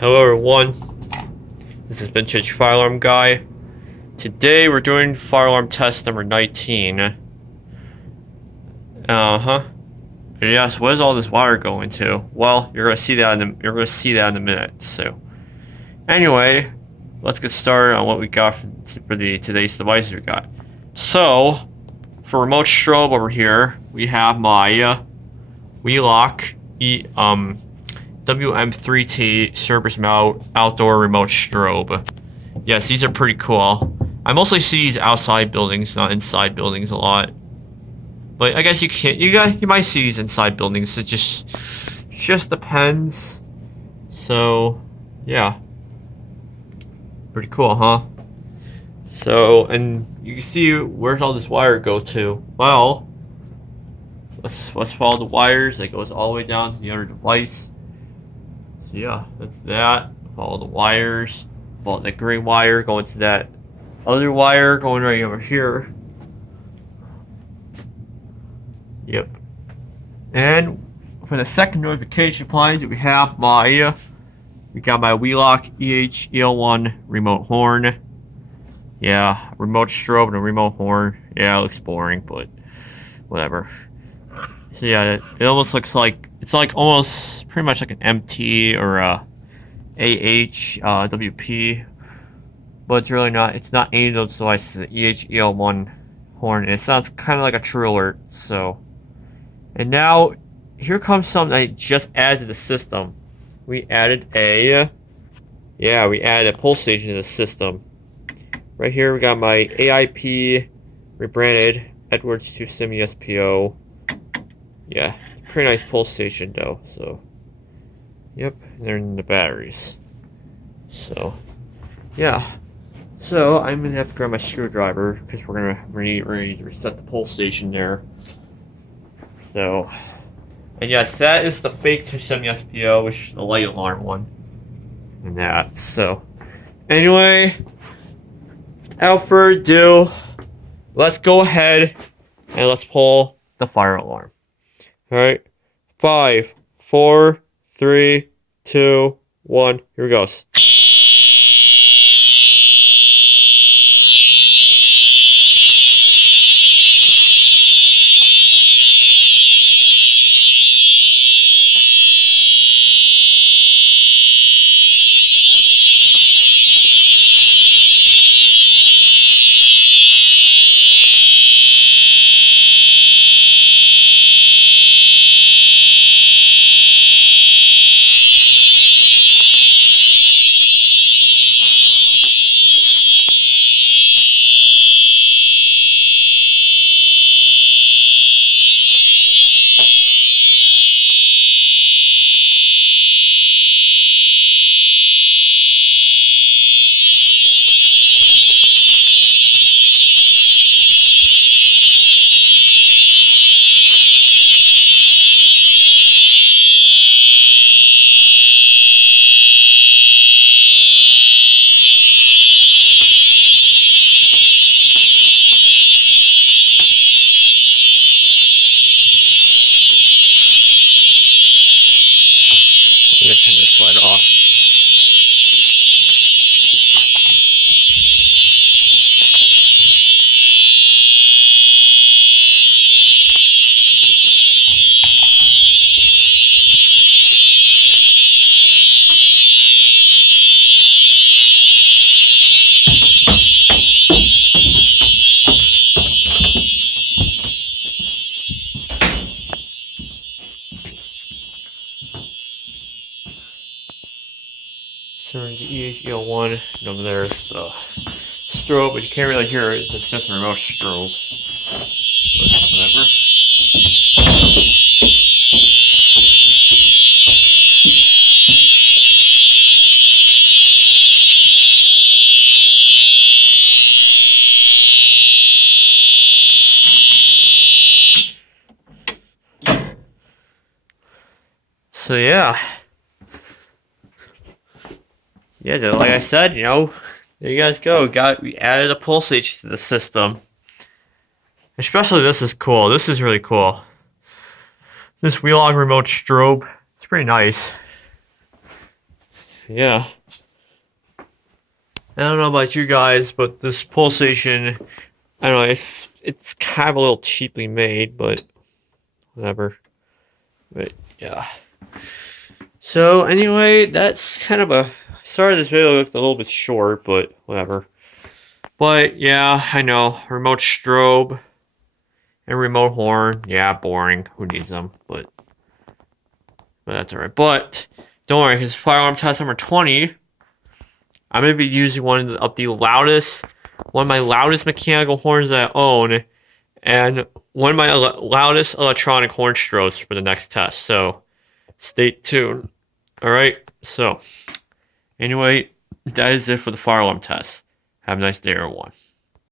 Hello everyone, this is Vintage Fire Alarm Guy. Today we're doing fire alarm test number 19. Yes, what is all this wire going to? Well, you're gonna see that in a minute. So, anyway, let's get started on what we got for today's devices we got. So, for remote strobe over here, we have my Wheelock WM3T surface mount outdoor remote strobe. Yes, these are pretty cool. I mostly see these outside buildings, not inside buildings a lot. But I guess you might see these inside buildings. It just depends. So, yeah. Pretty cool, huh? So, and you can see where's all this wire go to. Well, let's follow the wires. That goes all the way down to the other device. So yeah, that's that. Follow the wires. Follow that green wire going to that other wire going right over here. Yep. And for the second notification appliance, we got my Wheelock EL1 remote horn. Yeah, remote strobe and a remote horn. Yeah, it looks boring, but whatever. So yeah, it almost looks like it's like almost pretty much like an MT or a WP, but it's really not. It's not any of those devices. The EL1 horn. It sounds kind of like a True Alert. So, and now here comes something I just added to the system. We added a pulse station to the system. Right here we got my AIP rebranded Edwards to Semi SPO. Yeah, pretty nice pulse station though. So, yep, and they're in the batteries. So, yeah. So I'm gonna have to grab my screwdriver because we're gonna reset the pulse station there. So, and yes, that is the fake Semi SPO, which is the light alarm one. And that. So, anyway, without further ado, let's go ahead and let's pull the fire alarm. Alright, 5, 4, 3, 2, 1, here it goes. I'm gonna turn this slide off. So the EHEL1, and over there's the strobe, but you can't really hear it. It's just a remote strobe. But whatever. So yeah. Yeah, like I said, there you guys go. We added a pulse station to the system. Especially this is cool. This is really cool. This Wheelock remote strobe. It's pretty nice. yeah. I don't know about you guys, but this pulsation, I don't know, it's kind of a little cheaply made, but whatever. But yeah. So anyway, that's kind of a. Sorry, this video looked a little bit short, but whatever. But yeah, I know remote strobe and remote horn. Yeah, boring. Who needs them? But that's alright. But don't worry, because firearm test number 20, I'm gonna be using one of my loudest mechanical horns that I own, and one of my loudest electronic horn strobes for the next test. So stay tuned. Alright, so anyway, that is it for the fire alarm test. Have a nice day, everyone.